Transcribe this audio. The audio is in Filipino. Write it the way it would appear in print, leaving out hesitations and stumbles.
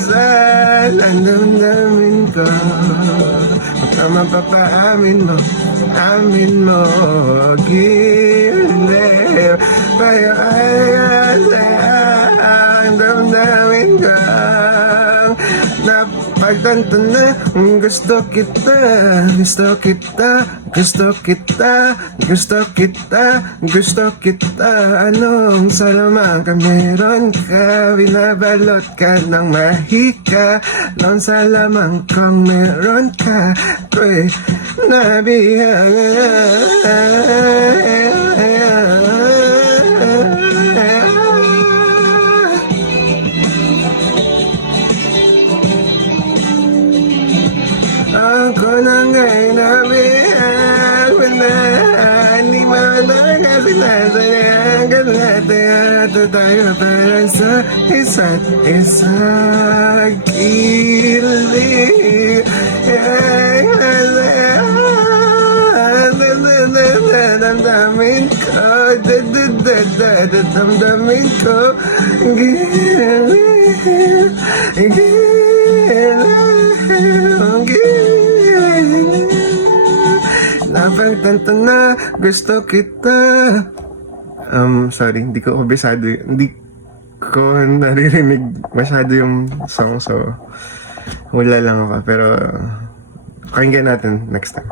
minsan ang damdamin ko. Huwag ka mapapaamin mo, amin mo, gilid. Tayo ay ang damdamin ko. Napagtanto na gusto kita, gusto kita, gusto kita, gusto kita, gusto kita. Anong salaman ka meron ka, binabalot ka ng mahika. Anong salaman ka meron ka, ko'y nabihag. Ako nang ay nabihag na hindi mo na kasi nasayangan natin tayo para sa isa't isa. Kilig damdamin ko, damdamin ko, gilid, napagtanto na gusto kita. Sorry, hindi ko kabisado, hindi ko naririnig masyado yung song, so wala lang ako, pero pakinggan natin next time.